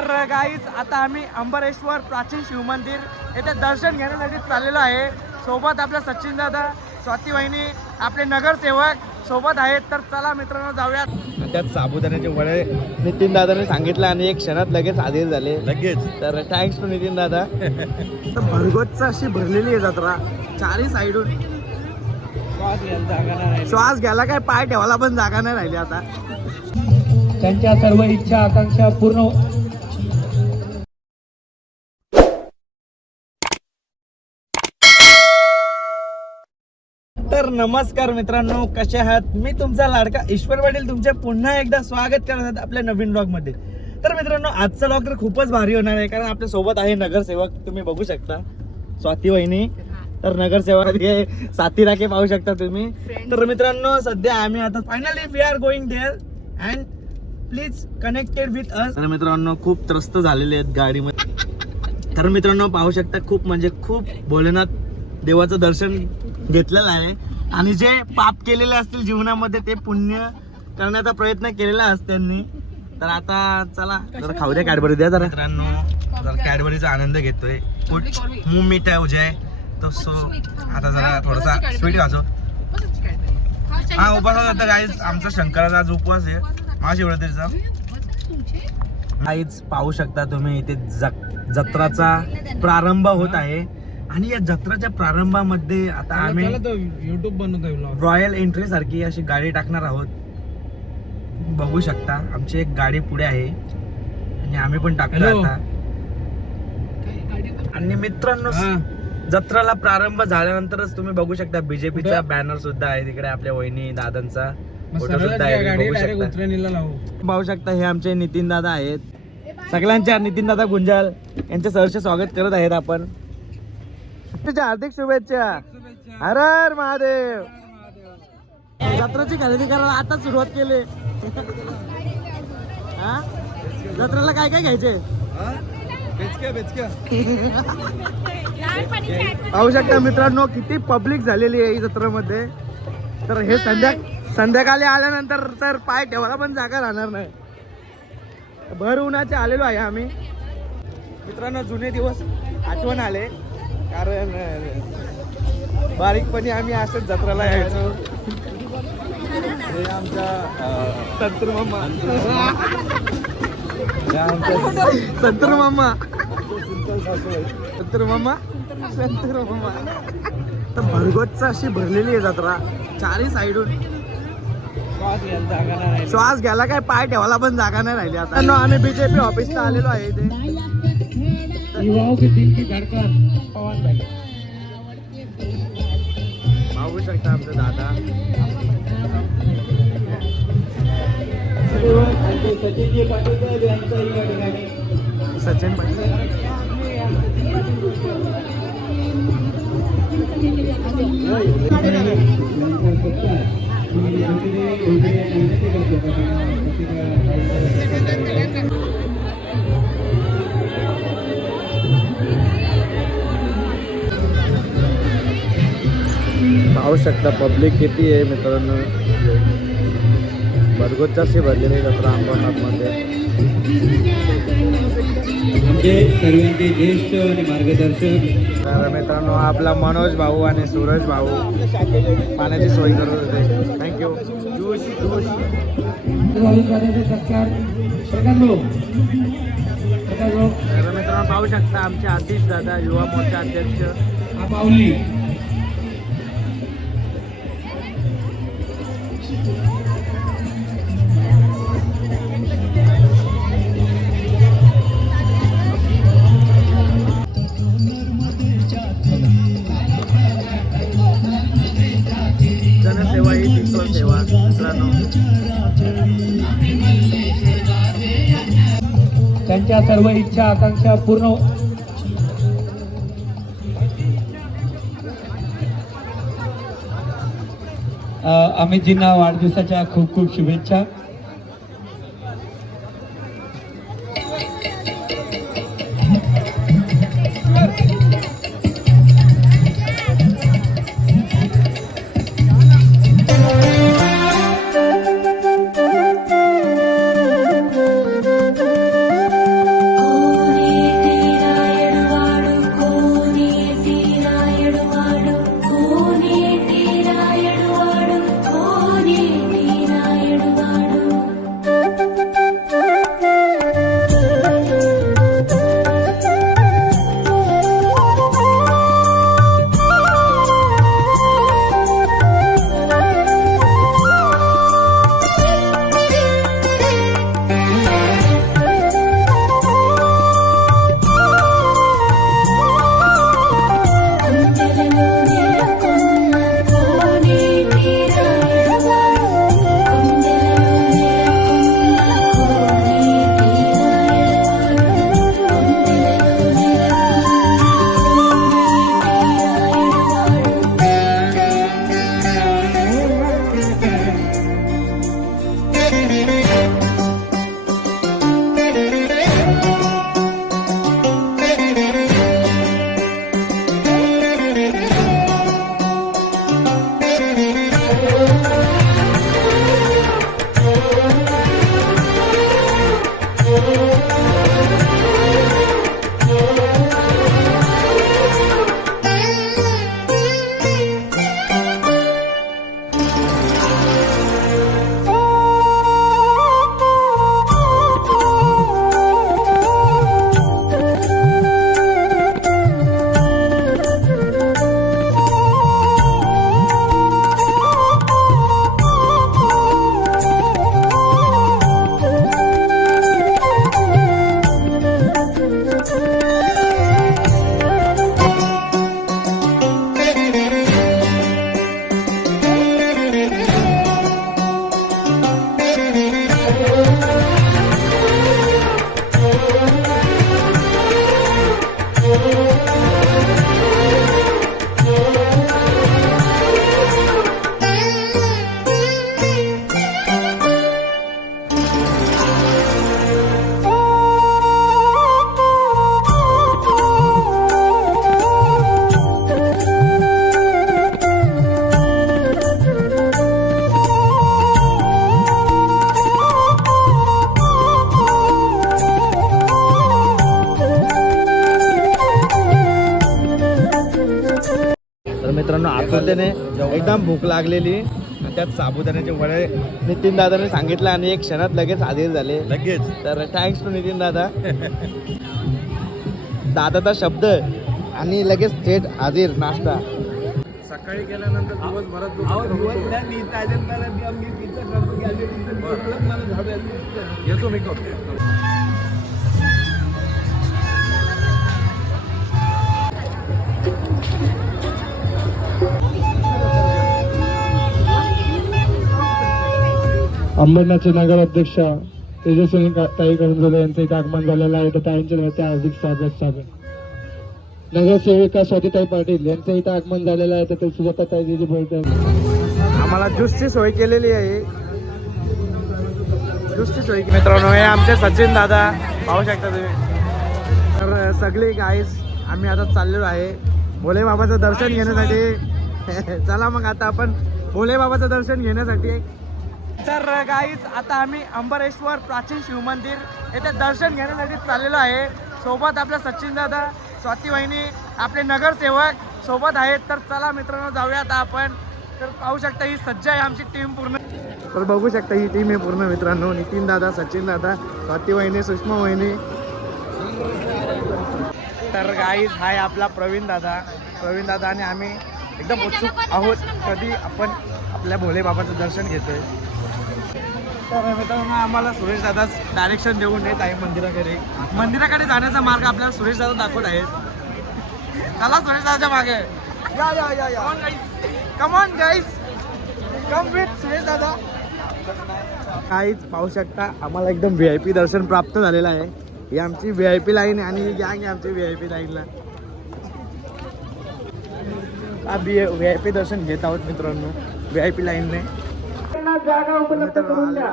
तर गाईज आता आम्ही अंबरेश्वर प्राचीन शिव मंदिर येथे दर्शन घेण्यासाठी चाललेलो आहे. सोबत आपल्या सचिन दादा, स्वाती वहिनी, आपले नगरसेवक सोबत आहेत. तर चला मित्रांनो जाऊयात. त्यात साबुदाण्याचे वडे नितीन दादाने सांगितलं आणि एक क्षणात लगेच हजर झाले लगेच. तर थँक्स टू नितीन दादा. तर भरगोच अशी भरलेली आहे जत्रा चारही साईडून. श्वास घ्यायला काय पाय ठेवायला पण जागा नाही राहिली आता. त्यांच्या सर्व इच्छा आकांक्षा पूर्ण. तर नमस्कार मित्रांनो, कसे आहात? मी तुमचा लाडका ईश्वर पाटील तुमचे पुन्हा एकदा स्वागत करत आपल्या नवीन ब्लॉग मध्ये. तर मित्रांनो आजचा ब्लॉग तर खूपच भारी होणार आहे, कारण आपल्या सोबत आहे नगरसेवक. तुम्ही बघू शकता स्वाती वहिनी. तर नगरसेवक साथी राखे पाहू शकता तुम्ही. तर मित्रांनो सध्या आम्ही आता finally we are going there and please connected with us. तर मित्रांनो खूप त्रस्त झालेले आहेत गाडीमध्ये. तर मित्रांनो पाहू शकता खूप म्हणजे खूप भोलेनाथ देवाचं दर्शन घेतलेलं आहे आणि जे पाप केलेले असतील जीवनामध्ये ते पुण्य करण्याचा प्रयत्न केलेला असतो त्यांनी. तर आता चला जरा खाऊ द्या कॅडबरी द्या जरा. मित्रांनो जरा कॅडबरीचा आनंद घेतोय. मुंह मीठा हो जाए तो सो आता जरा थोडासा स्वीट खाचो. हा उपवास होता गाईज, आमचा शंकराचा आज उपवास आहे महाशिवरात्रीचा. गाईज पाहू शकता तुम्ही इथे जत्राचा प्रारंभ होत आहे आणि या जत्राच्या प्रारंभामध्ये आता आम्ही युट्यूब बनवतोय रॉयल एंट्री सारखी अशी गाडी टाकणार आहोत. बघू शकता आमची एक गाडी पुढे आहे आणि आम्ही पण टाकतो आता. आणि मित्रांनो जत्राला प्रारंभ झाल्यानंतरच तुम्ही बघू शकता बीजेपीचा बॅनर सुद्धा आहे तिकडे. आपल्या वहिनी दादांचा फोटो सुद्धा आहे. पाहू शकता हे आमचे नितीन दादा आहेत. सगळ्यांच्या नितीन दादा गुंजाल यांचे सहर्ष स्वागत करत आहेत आपण. हार्दिक शुभेच्छा. हर हर महादेव. जत्राची खरेदी करायला आता सुरुवात केली. जत्रेला काय काय घ्यायचे? पाहू शकता मित्रांनो किती पब्लिक झालेली आहे जत्रेमध्ये. तर हे संध्याकाळी आल्यानंतर तर पाय ठेवायला पण जागा राहणार नाही. भर उन्हाचे आलेलो आहे आम्ही. मित्रांनो जुने दिवस आठवण आले, कारण बारीकपणी आम्ही असंच जत्रेला यायचो. हे आमचा संतूर मामा. संतूर मामा. संतूर मामा. संतूर मामा. तर भरगोच अशी भरलेली आहे जत्रा चारही साईडून. श्वास घ्यायला काय पाय ठेवायला पण जागा नाही राहिली आता. आम्ही बीजेपी ऑफिसला आलेलो आहे इथे. पाहू शकता आमचा दादा सचिन पाटील. पाहू शकता पब्लिक किती आहे मित्रांनो. भरगोच्चाशी भरलेली जत्रा अंबरनाथमध्ये. आमचे सर्वांचे ज्येष्ठ आणि मार्गदर्शक. तर मित्रांनो आपला मनोज भाऊ आणि सूरज भाऊ पाण्याची सोय करत होते. थँक्यू. तर मित्रांनो पाहू शकता आमचे आतिश दादा युवा मोर्चा अध्यक्ष. जनसेवा ही ईश्वर सेवा. मित्रांनो त्यांच्या सर्व इच्छा आकांक्षा पूर्ण. अमितजींना वाढदिवसाच्या खूप खूप शुभेच्छा. तर मित्रांनो आतुरतेने एकदम भूक लागलेली आणि त्यात साबुदाण्याचे वडे नितीन दादाने सांगितलं आणि एक क्षणात लगेच हाजीर झाले लगेच. तर थँक्स टू नितीन दादा. दादाचा शब्द आणि लगेच थेट हाजीर नाश्ता. सकाळी गेल्यानंतर दिवसभरात जो येतो मी करतो. अंबरनाथचे नगराध्यक्ष तेजस्विनी ताई करंजोले यांचं इथे आगमन झालेलं आहे. तर ताईंच्या वतीने हार्दिक स्वागत. नगरसेविका स्वातीताई पाटील यांचं इथे आगमन झालेलं आहे. तर ते सुजाता ताई बोलतात. आम्हाला ज्यूसची सोय केलेली आहे. ज्यूसची सोय मित्रांनो हे आमचे सचिन दादा पाहू शकता तुम्ही. तर सगळी गाईज आम्ही आता चाललेलो आहे भोले बाबाचं दर्शन घेण्यासाठी. चला मग आता आपण भोले बाबाचं दर्शन घेण्यासाठी. तर गाईज आता आम्ही अंबरेश्वर प्राचीन शिवमंदिर येथे दर्शन घेण्यासाठी चाललेलो आहे. सोबत आपल्या सचिन दादा स्वाती वहिनी आपले नगरसेवक सोबत आहेत. तर चला मित्रांनो जाऊया आता आपण. तर पाहू शकता ही सज्ज आहे आमची टीम पूर्ण. तर बघू शकता ही टीम आहे पूर्ण मित्रांनो. नितीन दादा सचिन दादा स्वाती वहिनी सुषमा वहिनी. तर गाईज हाय आपला प्रवीण दादा आणि आम्ही एकदम उत्सुक आहोत कधी आपण आपल्या भोले बाबाचं दर्शन घेतोय. तर मित्रांनो आम्हाला सुरेश दादाच डायरेक्शन देऊन येत आहे मंदिराकडे जाण्याचा मार्ग आपल्याला सुरेश दादा दाखवत आहेत. चला सुरेश दादाच्या मागे या come on guys come with Suresh Dada. काहीच पाहू शकता आम्हाला एकदम VIP दर्शन प्राप्त झालेलं आहे. ही आमची VIP लाईन आहे आणि ही गँग आहे आमची VIP लाईनला. VIP दर्शन घेत आहोत मित्रांनो VIP लाईनने. जागा उपलब्ध करून द्या.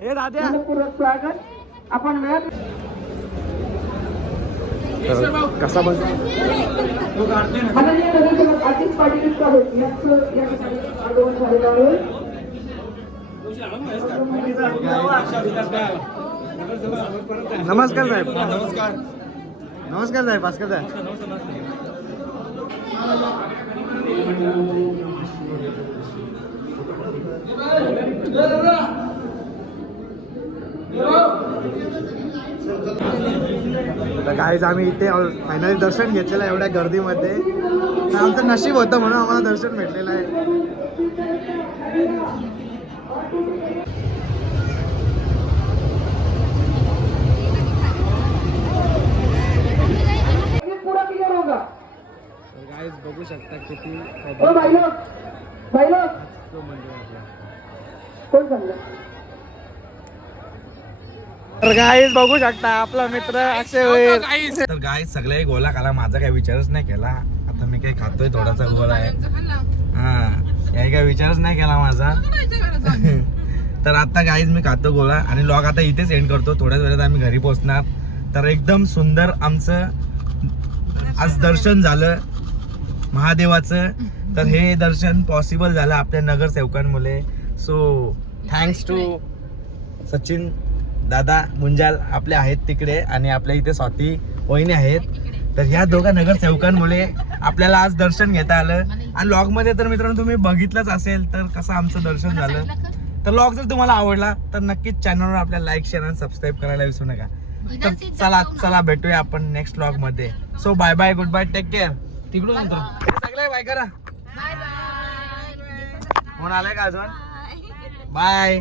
हे दाद्या स्वागत आपण मिळत कसा बस माननीय नगरसेवक आतिश पाटील साहेब यांचं या ठिकाणी आगमन झालेलं आहे. नमस्कार साहेब. नमस्कार साहेब. भास्कर साहेब. तर गाईज आम्ही इथे फायनली दर्शन घेतलेलं आहे एवढ्या गर्दीमध्ये. तर आमचं नशीब होतं म्हणून आम्हाला दर्शन भेटलेलं आहे. पूरा क्लियर होगा. गाईज बघू शकता किती ओ भाई लोग कोण सांगलं. तर गाईज बघू शकता आपला मित्र अक्षय होईल. तर गाईज सगळे गोला खाला माझा काही विचारच नाही केला. आता मी काही खातोय थोडासा गोला आहे. हा काही विचारच नाही केला माझा. तर आता गाईज मी खातो गोळा आणि लॉग आता इथेच एंड करतो. थोड्याच वेळात आम्ही घरी पोहोचणार. तर एकदम सुंदर आमचं आज दर्शन झालं महादेवाचं. तर हे दर्शन पॉसिबल झालं आपल्या नगरसेवकांमुळे. सो थँक्स टू सचिन दादा मुंजाल आपले आहेत तिकडे आणि आपल्या इथे स्वाती वहिनी आहेत. तर ह्या दोघा नगरसेवकांमुळे आपल्याला आज दर्शन घेता आलं. आणि लॉग मध्ये तर मित्रांनो तुम्ही बघितलंच असेल तर कसं आमचं दर्शन झालं. तर लॉग जर तुम्हाला आवडला तर नक्कीच चॅनलवर आपल्याला लाईक शेअर आणि सबस्क्राईब करायला विसरू नका. तर चला भेटूया आपण नेक्स्ट व्लॉग मध्ये. So bye bye, good bye, take care. तिकडून सगळे बाय करा. कोण आलाय का अजून? बाय.